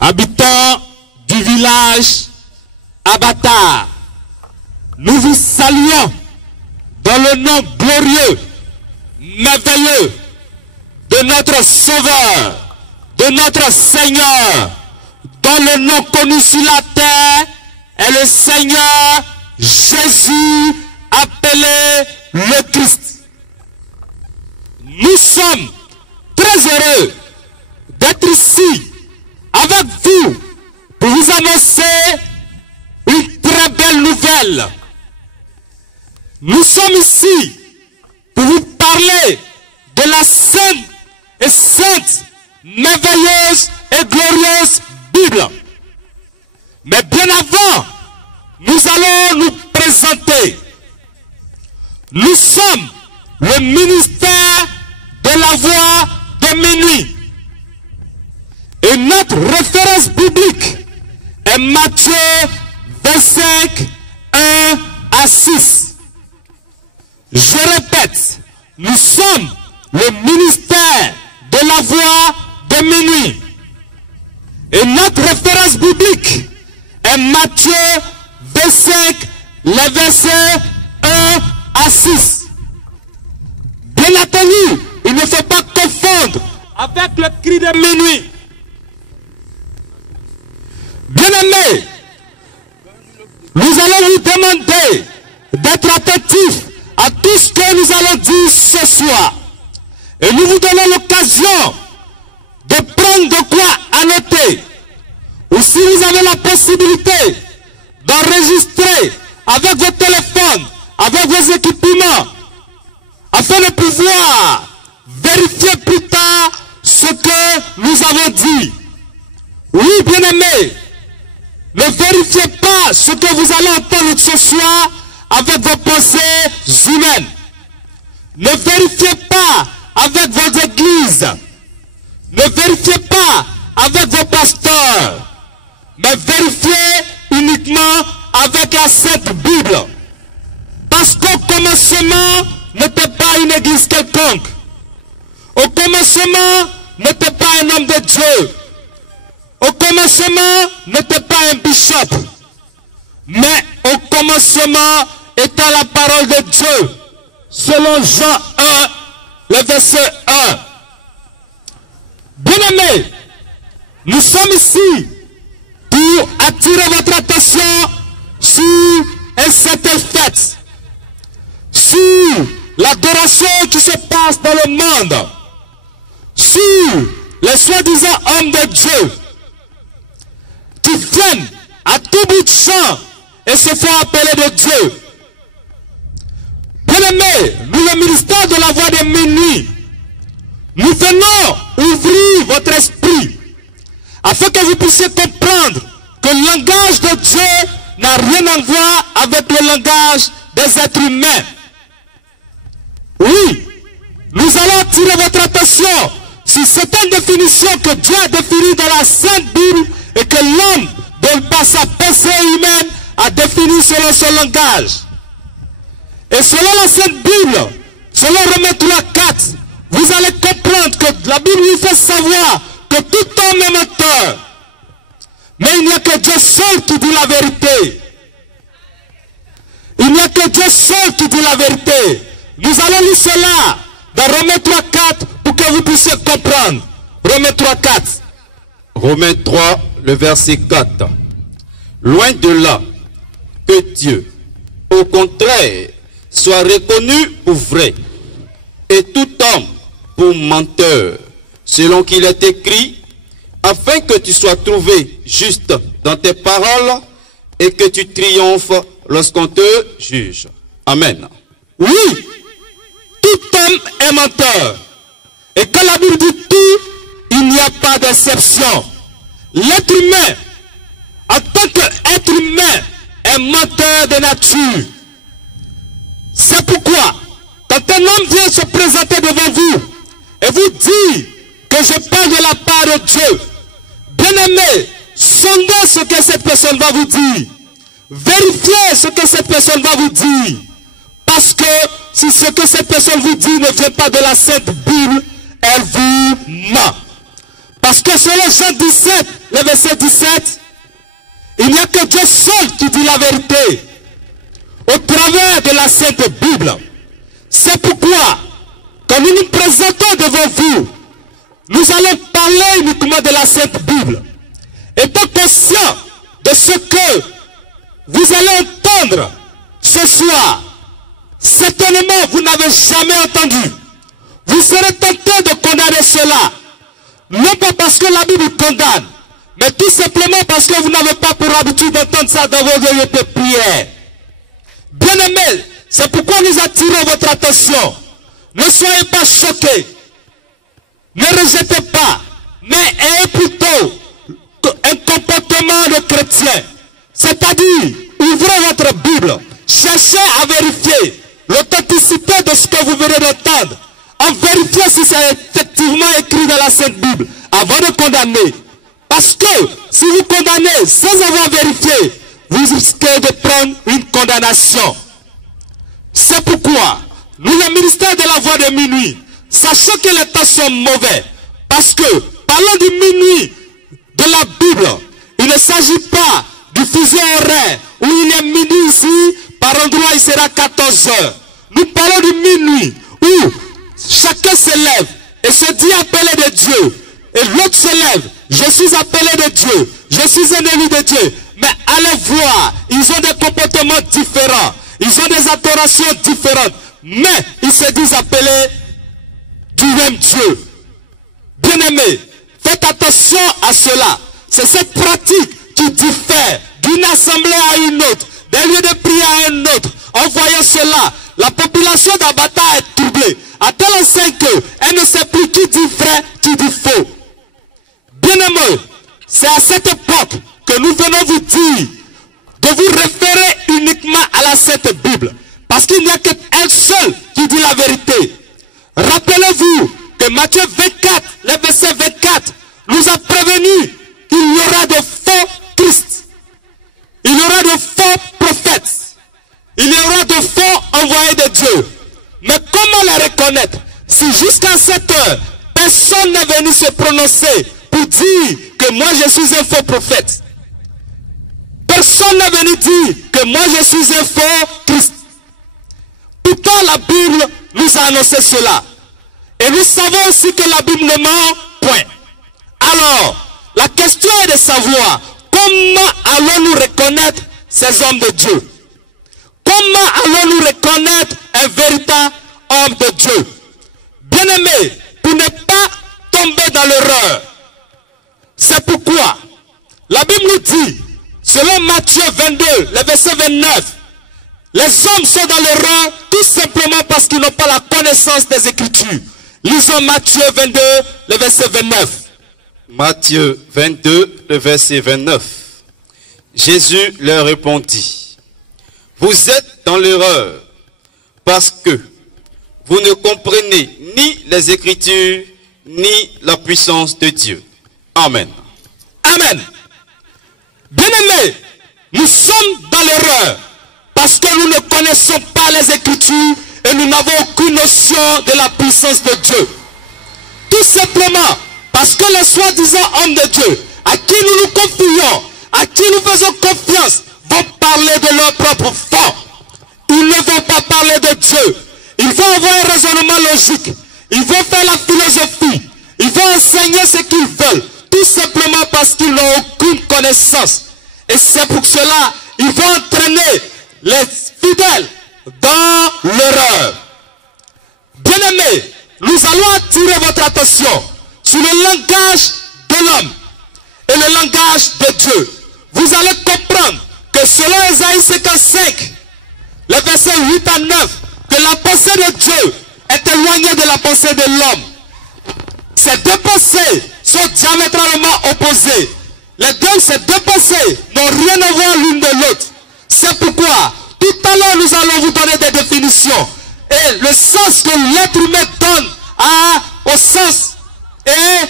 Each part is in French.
habitants du village Abata, nous vous saluons dans le nom glorieux, merveilleux de notre Sauveur, de notre Seigneur, dont le nom connu sur la terre est le Seigneur Jésus, appelé le Christ. Nous sommes très heureux d'être ici avec vous pour vous annoncer une très belle nouvelle. Nous sommes ici pour vous parler de la sainte, merveilleuse et glorieuse Bible. Mais bien avant, nous allons nous présenter. Nous sommes le ministère de la voix de minuit. Et notre référence biblique est Matthieu 25, 1 à 6. Je répète, nous sommes le ministère de la voix de minuit. Et notre référence biblique est Matthieu 25, les versets 1 à 6. Bien entendu, il ne faut pas confondre avec le cri de minuit. Bien-aimés, nous allons vous demander d'être attentifs à tout ce que nous allons dire ce soir. Et nous vous donnons l'occasion de prendre de quoi annoter. Ou si vous avez la possibilité d'enregistrer avec vos téléphones, avec vos équipements, afin de pouvoir vérifier plus tard ce que nous avons dit. Oui, bien-aimés, ne vérifiez pas ce que vous allez entendre ce soir avec vos pensées humaines. Ne vérifiez pas avec vos églises. Ne vérifiez pas avec vos pasteurs. Mais vérifiez uniquement avec la Sainte Bible. Parce qu'au commencement n'était pas une église quelconque. Au commencement n'était pas un homme de Dieu. Au commencement n'était pas un bishop. Mais au commencement était la parole de Dieu. Selon Jean 1, le verset 1. Bien-aimés, nous sommes ici pour attirer votre attention sur un certain fait. Sur l'adoration qui se passe dans le monde. Sur les soi-disant hommes de Dieu qui viennent à tout bout de champ et se font appeler de Dieu. Bien-aimés, nous, le ministère de la voix de minuit, nous venons ouvrir votre esprit afin que vous puissiez comprendre que le langage de Dieu n'a rien à voir avec le langage des êtres humains. Oui, nous allons attirer votre attention sur certaines définitions que Dieu a définies dans la Sainte Bible et que l'homme, par sa pensée humaine, a défini selon son langage. Et selon la Sainte Bible, selon Romains 3:4, vous allez comprendre que la Bible nous fait savoir que tout homme est menteur. Mais il n'y a que Dieu seul qui dit la vérité. Il n'y a que Dieu seul qui dit la vérité. Nous allons lire cela dans Romains 3:4 pour que vous puissiez comprendre. Romains 3:4. Romains 3, le verset 4. Loin de là que Dieu, au contraire, soit reconnu pour vrai, et tout homme pour menteur, selon qu'il est écrit, afin que tu sois trouvé juste dans tes paroles et que tu triomphes lorsqu'on te juge. Amen. Oui, tout homme est menteur. Et quand la Bible dit tout, il n'y a pas d'exception. L'être humain, en tant qu'être humain, est menteur de nature. C'est pourquoi, quand un homme vient se présenter devant vous et vous dit que je parle de la part de Dieu, bien-aimé, sondez ce que cette personne va vous dire. Vérifiez ce que cette personne va vous dire. Parce que si ce que cette personne vous dit ne vient pas de la Sainte Bible, elle vous ment. Parce que selon Jean 17, le verset 17, il n'y a que Dieu seul qui dit la vérité au travers de la Sainte Bible. C'est pourquoi, quand nous nous présentons devant vous, nous allons parler uniquement de la Sainte Bible. Étant conscient de ce que vous allez entendre ce soir, certainement vous n'avez jamais entendu. Vous serez tenté de condamner cela. Non pas parce que la Bible condamne, mais tout simplement parce que vous n'avez pas pour habitude d'entendre ça dans vos oreilles de prière. Bien-aimés, c'est pourquoi nous attirons votre attention. Ne soyez pas choqués. Ne rejetez pas, mais ayez plutôt un comportement de chrétien. C'est-à-dire, ouvrez votre Bible, cherchez à vérifier l'authenticité de ce que vous venez d'entendre, en vérifiant si c'est effectivement écrit dans la Sainte Bible, avant de condamner. Parce que si vous condamnez sans avoir vérifié, vous risquez de prendre une condamnation. C'est pourquoi, nous, le ministère de la Voix de minuit, sachant que les temps sont mauvais, parce que, parlant du minuit de la Bible, il ne s'agit pas du fuseau horaire où il est minuit ici, par endroit il sera 14 heures. Nous parlons du minuit où chacun se lève et se dit appelé de Dieu. Et l'autre se lève, je suis appelé de Dieu, je suis un élu de Dieu. Mais allez voir, ils ont des comportements différents, ils ont des adorations différentes, mais ils se disent appelés du même Dieu. Bien-aimés, faites attention à cela. C'est cette pratique qui diffère d'une assemblée à une autre, d'un lieu de prière à un autre. En voyant cela, la population d'Abata est troublée, à tel enseigne qu'elle ne sait plus qui dit vrai, qui dit faux. Bien-aimés, c'est à cette époque que nous venons vous dire de vous référer uniquement à la Sainte Bible. Parce qu'il n'y a qu'elle seule qui dit la vérité. Rappelez-vous que Matthieu 24, le verset 24, nous a prévenu qu'il y aura de faux Christ. Il y aura de faux prophètes. Il y aura de faux envoyés de Dieu. Mais comment les reconnaître si jusqu'à cette heure, personne n'est venu se prononcer pour dire que moi je suis un faux prophète? Personne n'est venu dire que moi je suis un faux Christ. Pourtant la Bible nous a annoncé cela. Et nous savons aussi que la Bible ne ment point. Alors, la question est de savoir comment allons-nous reconnaître ces hommes de Dieu? Comment allons-nous reconnaître un véritable homme de Dieu? Bien-aimés, pour ne pas tomber dans l'erreur, c'est pourquoi la Bible nous dit, selon Matthieu 22, le verset 29, les hommes sont dans l'erreur tout simplement parce qu'ils n'ont pas la connaissance des Écritures. Lisons Matthieu 22, le verset 29. Matthieu 22, le verset 29. Jésus leur répondit, vous êtes dans l'erreur parce que vous ne comprenez ni les Écritures ni la puissance de Dieu. Amen. Amen. Bien-aimés, nous sommes dans l'erreur parce que nous ne connaissons pas les Écritures et nous n'avons aucune notion de la puissance de Dieu. Tout simplement parce que les soi-disant hommes de Dieu, à qui nous nous confions, à qui nous faisons confiance, vont parler de leur propre foi. Ils ne vont pas parler de Dieu. Ils vont avoir un raisonnement logique. Ils vont faire la philosophie. Ils vont enseigner ce qu'ils veulent. Tout simplement parce qu'ils n'ont aucune connaissance. Et c'est pour cela ils vont entraîner les fidèles dans l'erreur. Bien-aimés, nous allons attirer votre attention sur le langage de l'homme et le langage de Dieu. Vous allez comprendre que selon Ésaïe 55, le verset 8 à 9, que la pensée de Dieu est éloignée de la pensée de l'homme. Ces deux pensées sont diamétralement opposées. Ces deux pensées n'ont rien à voir l'une de l'autre. C'est pourquoi, tout à l'heure, nous allons vous donner des définitions. Et le sens que l'être humain donne au sens et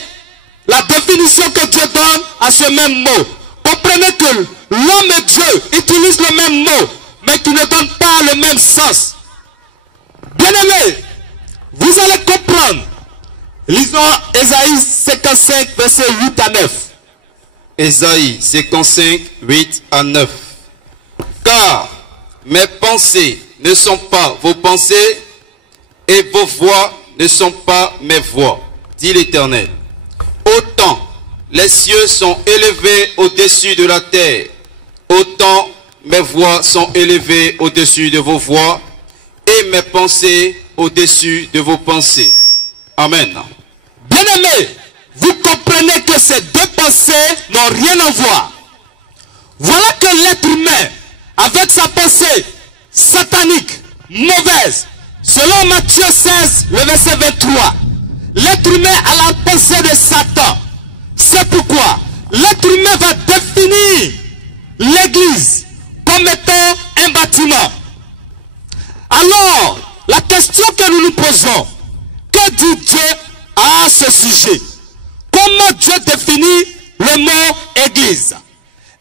la définition que Dieu donne à ce même mot. Comprenez que l'homme et Dieu utilisent le même mot, mais qui ne donnent pas le même sens. Bien-aimés, vous allez comprendre. Lisons Ésaïe 55, versets 8 à 9. Ésaïe 55, 8 à 9. Car mes pensées ne sont pas vos pensées et vos voix ne sont pas mes voix, dit l'Éternel. Autant les cieux sont élevés au-dessus de la terre, autant mes voix sont élevées au-dessus de vos voix et mes pensées au-dessus de vos pensées. Amen. Bien-aimés, vous comprenez que ces deux pensées n'ont rien à voir. Voilà que l'être humain, avec sa pensée satanique, mauvaise, selon Matthieu 16, le verset 23, l'être humain a la pensée de Satan. C'est pourquoi l'être humain va définir l'église comme étant un bâtiment. Alors, la question que nous nous posons, que dit Dieu à ce sujet? Comment Dieu définit le mot église?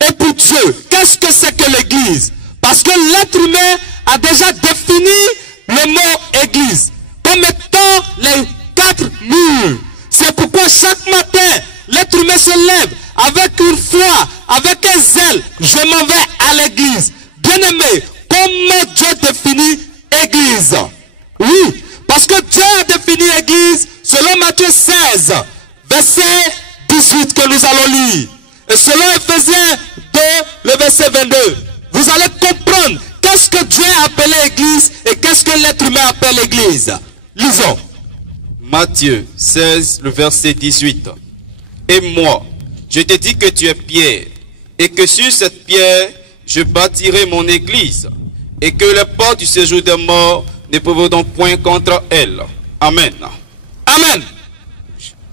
Et pour Dieu, qu'est-ce que c'est que l'église? Parce que l'être humain a déjà défini le mot église comme étant les 4 murs. C'est pourquoi chaque matin, l'être humain se lève avec une foi, avec un zèle. Je m'en vais à l'église. Bien-aimé, comment Dieu définit église? Oui, parce que Dieu a défini l'église selon Matthieu 16, verset 18 que nous allons lire. Et selon Ephésiens 2, le verset 22. Vous allez comprendre qu'est-ce que Dieu a appelé l'église et qu'est-ce que l'être humain appelle l'église. Lisons. Matthieu 16, le verset 18. Et moi, je te dis que tu es Pierre, et que sur cette pierre, je bâtirai mon église, et que les portes du séjour des morts ne prévaudront point contre elle. Amen. Amen.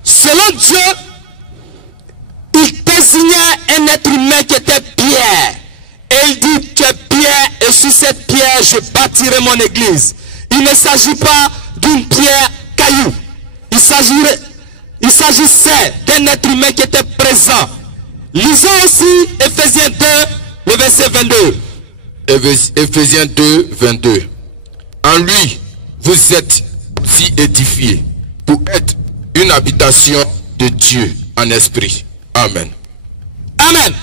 Selon Dieu, il désignait un être humain qui était Pierre. Et il dit, tu es Pierre, et sur cette pierre, je bâtirai mon église. Il ne s'agit pas d'une pierre caillou. Il s'agissait d'un être humain qui était présent. Lisons aussi Ephésiens 2, le verset 22. Ephésiens 2, 22. En lui, vous êtes aussi édifiés pour être une habitation de Dieu en esprit. Amen. Amen.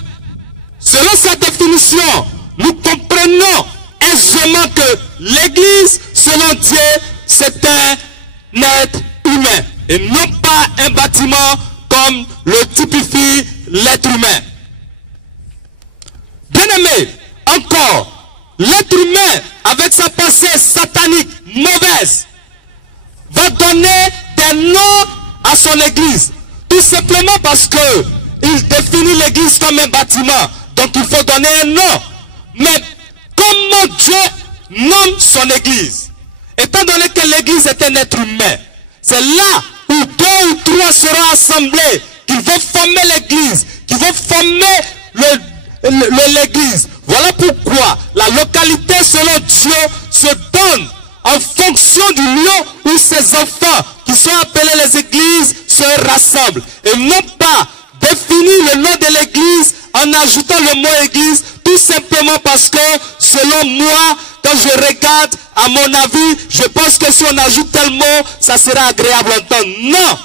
Selon cette définition, nous comprenons aisément que l'église, selon Dieu, c'est un être humain et non pas un bâtiment comme le typifie l'être humain. Bien-aimé, encore, l'être humain, avec sa pensée satanique mauvaise, va donner des noms à son église. Tout simplement parce que il définit l'église comme un bâtiment. Donc il faut donner un nom. Mais comment Dieu nomme son église? Étant donné que l'église est un être humain, c'est là où 2 ou 3 seront assemblés, qu'ils vont former l'église, qu'ils vont former l'église. Voilà pourquoi la localité selon Dieu se donne en fonction du lieu où ses enfants, qui sont appelés les églises, se rassemblent. Et non pas définir le nom de l'église en ajoutant le mot église, tout simplement parce que, selon moi, quand je regarde, à mon avis, je pense que si on ajoute tel mot, ça sera agréable à entendre. Non!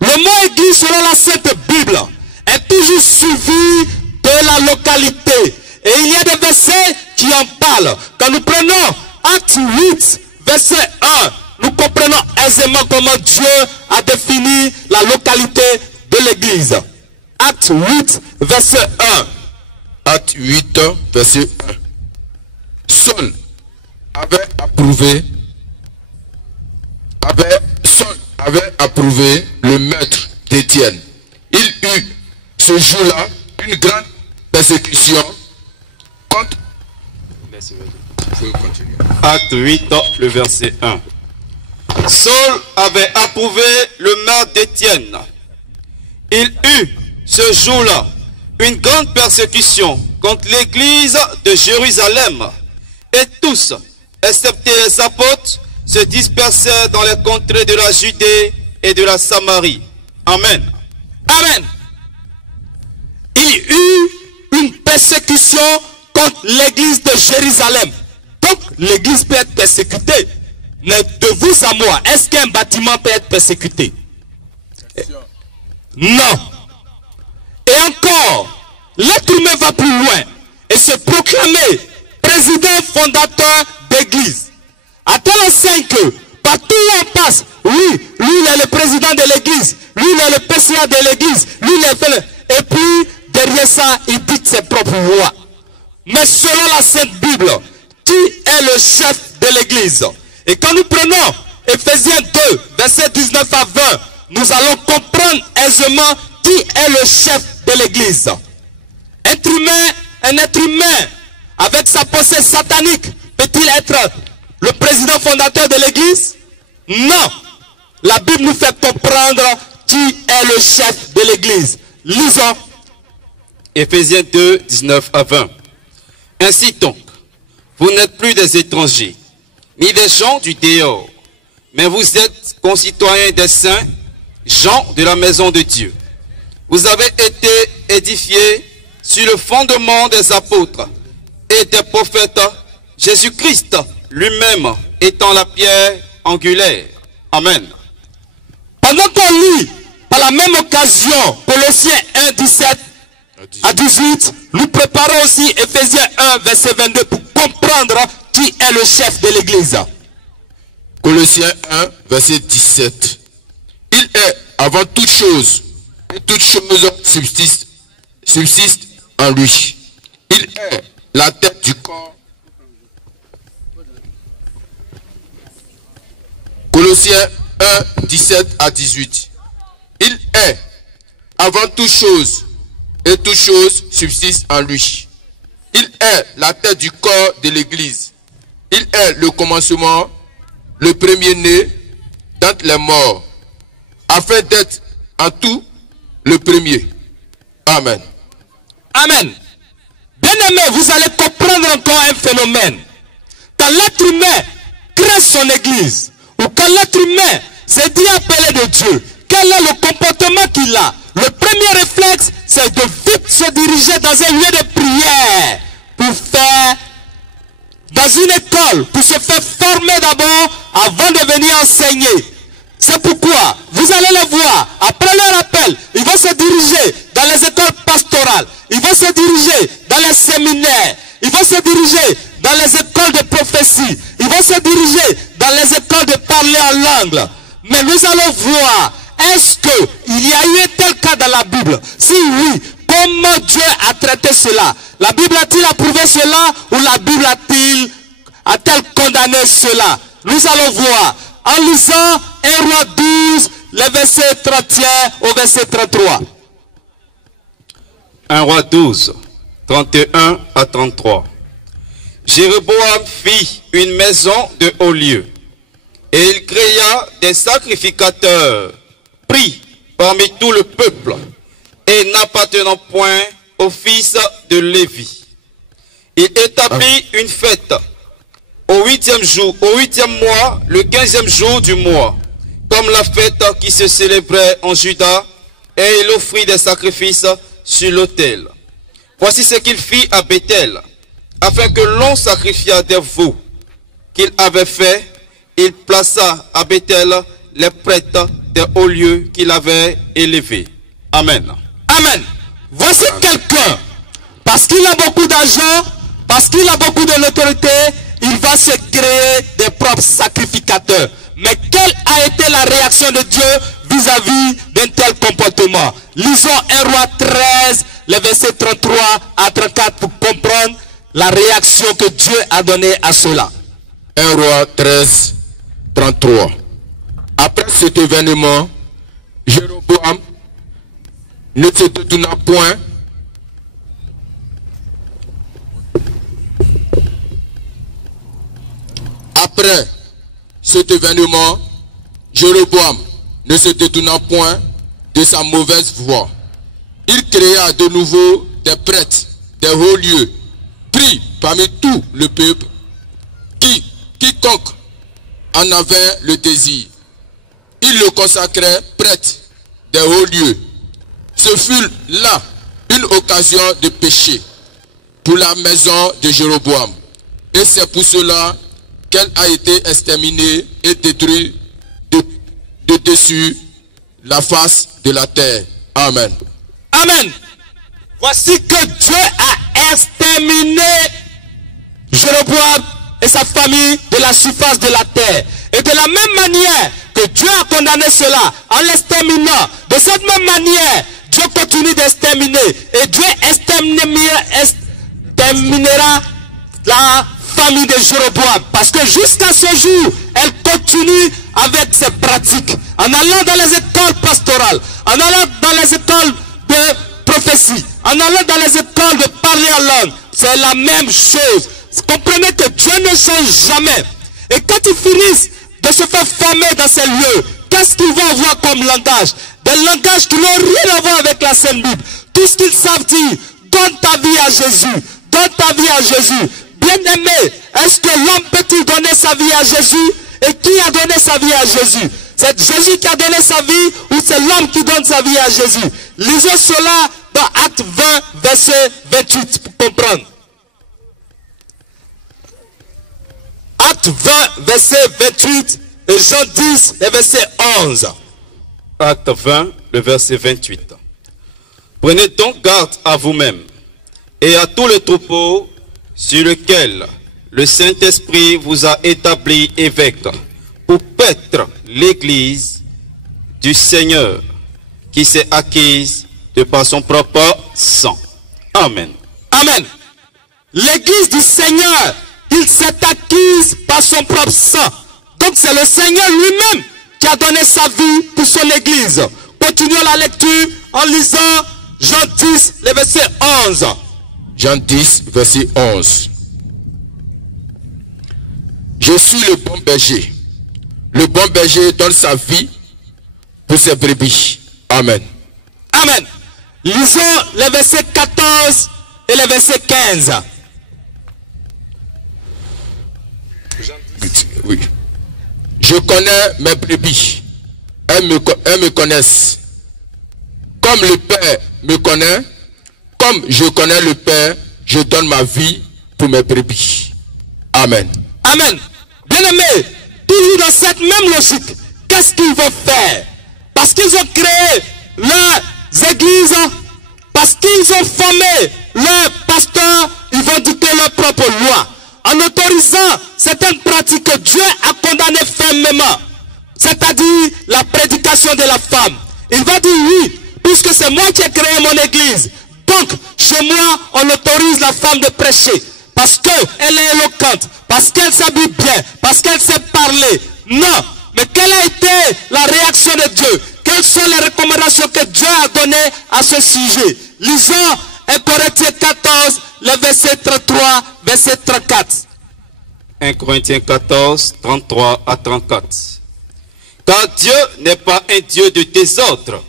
Le mot église, selon la Sainte Bible, est toujours suivi de la localité. Et il y a des versets qui en parlent. Quand nous prenons Acte 8, verset 1, nous comprenons aisément comment Dieu a défini la localité de l'église. Acte 8, verset 1. Acte 8, verset 1. Saul avait approuvé le meurtre d'Étienne. Il eut ce jour-là une grande persécution contre... Acte 8, le verset 1. Saul avait approuvé le meurtre d'Étienne. Il eut ce jour-là une grande persécution contre l'église de Jérusalem. Et tous, excepté les apôtres, se dispersèrent dans les contrées de la Judée et de la Samarie. Amen. Amen. Il y eut une persécution contre l'église de Jérusalem. Donc, l'église peut être persécutée. Mais de vous à moi, est-ce qu'un bâtiment peut être persécuté? Non. Et encore, l'être humain va plus loin et se proclamer président fondateur d'église. À tel enseigne que partout où on passe, oui, lui il est le président de l'église, lui il est le PCA de l'église, lui il est... Et puis derrière ça, il dicte ses propres lois. Mais selon la Sainte Bible, qui est le chef de l'église? Et quand nous prenons Ephésiens 2, versets 19 à 20, nous allons comprendre aisément qui est le chef de l'église. Un être humain avec sa pensée satanique peut-il être le président fondateur de l'église? Non. La Bible nous fait comprendre qui est le chef de l'église. Lisons. Ephésiens 2, 19 à 20. Ainsi donc, vous n'êtes plus des étrangers, ni des gens du dehors, mais vous êtes concitoyens des saints, gens de la maison de Dieu. Vous avez été édifiés sur le fondement des apôtres et des prophètes, Jésus-Christ lui-même étant la pierre angulaire. Amen. Pendant qu'on lit, par la même occasion, Colossiens 1, 17 à 18, nous préparons aussi Ephésiens 1, verset 22 pour comprendre qui est le chef de l'église. Colossiens 1, verset 17. Il est avant toute chose, et toute chose subsiste en lui. Il est la tête du corps. Colossiens 1, 17 à 18. Il est avant toute chose, et toute chose subsiste en lui. Il est la tête du corps de l'église. Il est le commencement, le premier-né d'entre les morts, afin d'être en tout le premier. Amen. Amen. Bien-aimés, vous allez comprendre encore un phénomène. Quand l'être humain crée son église, ou quand l'être humain s'est dit appelé de Dieu, quel est le comportement qu'il a? Le premier réflexe, c'est de vite se diriger dans un lieu de prière pour faire, dans une école, pour se faire former d'abord avant de venir enseigner. C'est pourquoi vous allez le voir, après leur appel, ils vont se diriger dans les écoles pastorales, ils vont se diriger dans les séminaires, ils vont se diriger dans les écoles de prophétie, ils vont se diriger dans les écoles de parler en langue. Mais nous allons voir, est-ce qu'il y a eu un tel cas dans la Bible? Si oui, comment Dieu a traité cela? La Bible a-t-il approuvé cela ou la Bible a-t-elle condamné cela? Nous allons voir en lisant 1 Roi 12, les versets 31 au verset 33. 1 Roi 12, 31 à 33. Jéroboam fit une maison de haut lieu, et il créa des sacrificateurs pris parmi tout le peuple, et n'appartenant point au fils de Lévi. Il établit une fête au 8e jour, au 8e mois, le 15e jour du mois, comme la fête qui se célébrait en Juda, et il offrit des sacrifices sur l'autel. Voici ce qu'il fit à Bethel, afin que l'on sacrifiât des veaux qu'il avait fait. Il plaça à Bethel les prêtres des hauts lieux qu'il avait élevés. Amen. Amen. Voici quelqu'un, parce qu'il a beaucoup d'argent, parce qu'il a beaucoup de l'autorité, il va se créer des propres sacrificateurs. Mais quelle a été la réaction de Dieu vis-à-vis d'un tel comportement? Lisons 1 Roi 13, les versets 33 à 34 pour comprendre la réaction que Dieu a donnée à cela. 1 Roi 13, 33. Après cet événement, Jéroboam ne se détourna point Après cet événement, Jéroboam ne se détourna point de sa mauvaise voie. Il créa de nouveau des prêtres, des hauts lieux, pris parmi tout le peuple, quiconque en avait le désir. Il le consacrait prêtre des hauts lieux. Ce fut là une occasion de péché pour la maison de Jéroboam. Et c'est pour cela qu'elle a été exterminée et détruite de dessus la face de la terre. Amen. Amen. Voici que Dieu a exterminé Jéroboam et sa famille de la surface de la terre. Et de la même manière que Dieu a condamné cela en l'exterminant, de cette même manière, Dieu continue d'exterminer. Et Dieu exterminera la famille de Jéroboam. Parce que jusqu'à ce jour, elle continue avec ses pratiques. En allant dans les écoles pastorales, en allant dans les écoles de prophétie, en allant dans les écoles de parler en langue, c'est la même chose. Comprenez que Dieu ne change jamais. Et quand ils finissent de se faire former dans ces lieux, qu'est-ce qu'ils vont avoir comme langage? Des langages qui n'ont rien à voir avec la Sainte Bible. Tout ce qu'ils savent dire, donne ta vie à Jésus. Donne ta vie à Jésus. Bien-aimé, est-ce que l'homme peut-il donner sa vie à Jésus? Et qui a donné sa vie à Jésus? C'est Jésus qui a donné sa vie ou c'est l'homme qui donne sa vie à Jésus? Lisez cela dans Acte 20, verset 28 pour comprendre. Acte 20, verset 28 et Jean 10, le verset 11. Acte 20, le verset 28. Prenez donc garde à vous-même et à tout le troupeau sur lequel le Saint-Esprit vous a établi évêque pour paître l'église du Seigneur qui s'est acquise de par son propre sang. Amen. Amen. L'église du Seigneur, il s'est acquise par son propre sang. Donc c'est le Seigneur lui-même qui a donné sa vie pour son église. Continuons la lecture en lisant Jean 10, le verset 11. Jean 10, verset 11. Je suis le bon berger. Le bon berger donne sa vie pour ses brebis. Amen. Amen. Lisons les versets 14 et les versets 15. Oui. Je connais mes brebis. Elles me connaissent. Comme le Père me connaît, comme je connais le Père, je donne ma vie pour mes brebis. Amen. Amen. Bien-aimés, toujours dans cette même logique, qu'est-ce qu'ils vont faire? Parce qu'ils ont créé leurs églises, parce qu'ils ont formé leurs pasteurs, ils vont dicter leurs propres lois. En autorisant certaines pratiques que Dieu a condamnées fermement, c'est-à-dire la prédication de la femme. Il va dire oui, puisque c'est moi qui ai créé mon église. Donc, chez moi, on autorise la femme de prêcher. Parce qu'elle est éloquente, parce qu'elle s'habille bien, parce qu'elle sait parler. Non, mais quelle a été la réaction de Dieu? Quelles sont les recommandations que Dieu a données à ce sujet? Lisons 1 Corinthiens 14, le verset 33, verset 34. 1 Corinthiens 14, 33 à 34. Car Dieu n'est pas un Dieu de désordre,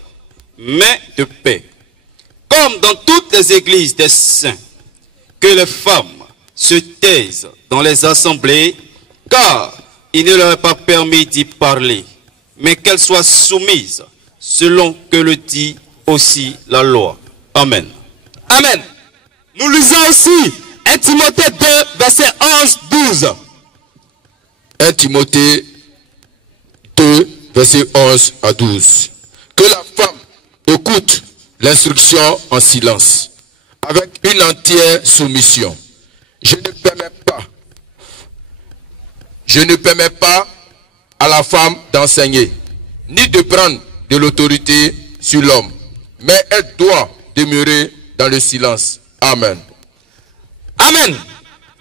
mais de paix. Comme dans toutes les églises des saints, que les femmes se taisent dans les assemblées, car il ne leur est pas permis d'y parler, mais qu'elles soient soumises, selon que le dit aussi la loi. Amen. Amen. Nous lisons aussi 1 Timothée 2, verset 11-12. 1 Timothée 2, verset 11 à 12. Que la femme écoute l'instruction en silence, avec une entière soumission. Je ne permets pas à la femme d'enseigner, ni de prendre de l'autorité sur l'homme, mais elle doit demeurer dans le silence. Amen. Amen.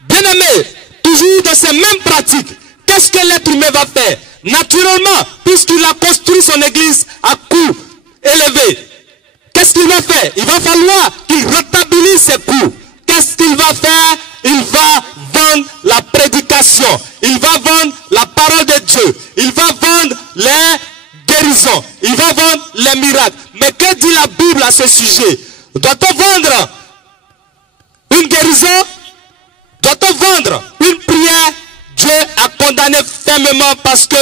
Bien-aimé, toujours dans ces mêmes pratiques, qu'est-ce que l'être humain va faire? Naturellement, puisqu'il a construit son église à coût élevé, qu'est-ce qu'il va faire? Il va falloir qu'il rentabilise ses coûts. Qu'est-ce qu'il va faire? Il va vendre la prédication. Il va vendre la parole de Dieu. Il va vendre les guérisons. Il va vendre les miracles. Mais que dit la Bible à ce sujet? Doit-on vendre une guérison? Doit-on vendre une prière? Dieu a condamné fermement parce que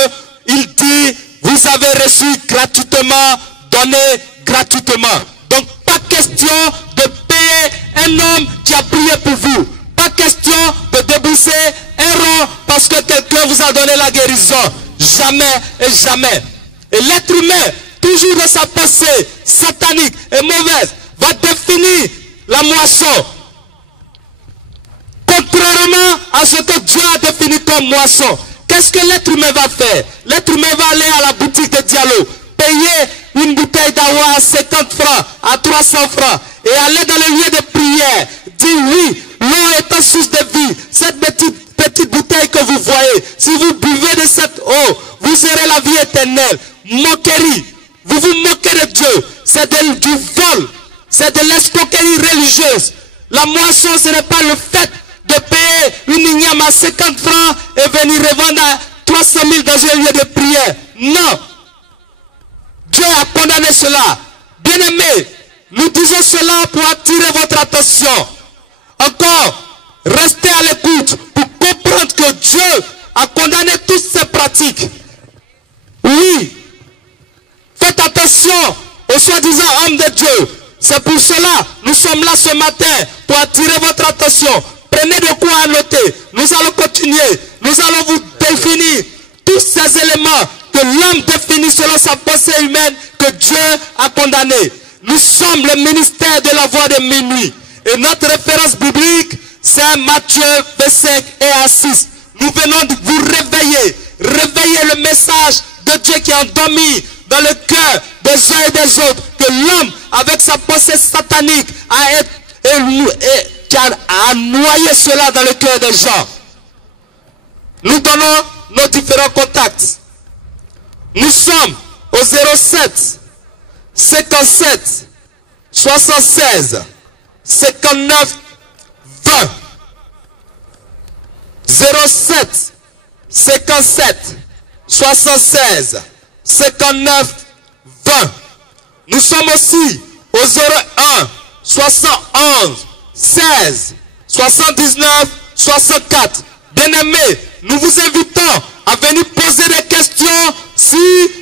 il dit, vous avez reçu gratuitement, donnez gratuitement. Donc pas question de payer un homme qui a prié pour vous. Pas question de débourser un rond parce que quelqu'un vous a donné la guérison. Jamais et jamais. Et l'être humain, toujours dans sa pensée satanique et mauvaise, va définir la moisson. Contrairement à ce que Dieu a défini comme moisson, qu'est-ce que l'être humain va faire? L'être humain va aller à la boutique de Diallo, payer une bouteille d'eau à 50 francs, à 300 francs, et aller dans le lieu de prière, dire oui, l'eau est une source de vie. Cette petite bouteille que vous voyez, si vous buvez de cette eau, vous aurez la vie éternelle. Moquerie, vous vous moquez de Dieu, c'est du vol, c'est de l'escroquerie religieuse. La moisson, ce n'est pas le fait de payer une igname à 50 francs et venir revendre à 300 000 dans un lieu de prière. Non. Dieu a condamné cela. Bien-aimés, nous disons cela pour attirer votre attention. Encore, restez à l'écoute pour comprendre que Dieu a condamné toutes ces pratiques. Oui, faites attention aux soi-disant hommes de Dieu. C'est pour cela que nous sommes là ce matin pour attirer votre attention. Prenez de quoi à noter. Nous allons continuer. Nous allons vous définir tous ces éléments que l'homme définit selon sa pensée humaine que Dieu a condamné. Nous sommes le ministère de la voix de minuit. Et notre référence biblique, c'est Matthieu 25 et 6. Nous venons de vous réveiller. Réveiller le message de Dieu qui est endormi dans le cœur des uns et des autres. Que l'homme, avec sa pensée satanique, a noyé cela dans le cœur des gens. Nous donnons nos différents contacts. Nous sommes au 07 57 76 59 20. 07 57 76 59 20. Nous sommes aussi au 01 71 16 79 64. Bien-aimés, nous vous invitons à venir poser des questions si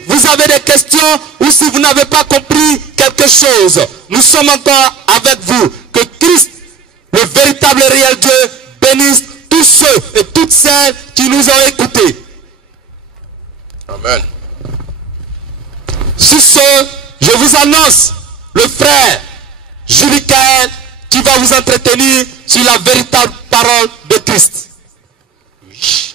vous avez des questions ou si vous n'avez pas compris quelque chose. Nous sommes encore avec vous. Que Christ, le véritable et réel Dieu, bénisse tous ceux et toutes celles qui nous ont écoutés. Amen. Sur ce, je vous annonce le frère Julie Kael qui va vous entretenir sur la véritable parole de Christ. Oui.